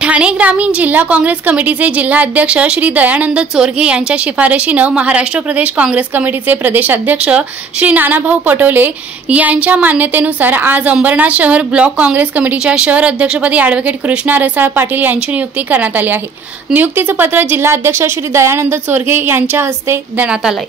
ठाणे ग्रामीण जिल्हा काँग्रेस कमिटीचे जिल्हा अध्यक्ष श्री दयानंद चोरघे यांच्या शिफारशीने महाराष्ट्र प्रदेश काँग्रेस कमिटीचे प्रदेशाध्यक्ष श्री नानाभाऊ पटोले यांच्या मान्यतेनुसार आज अंबरनाथ शहर ब्लॉक काँग्रेस कमिटीच्या शहर अध्यक्षपदी ॲडव्होकेट कृष्णा रसाळ पाटील यांची नियुक्ती करण्यात आली आहे। नियुक्तीचे पत्र जिल्हा अध्यक्ष श्री दयानंद चोरघे यांच्या हस्ते देण्यात आले।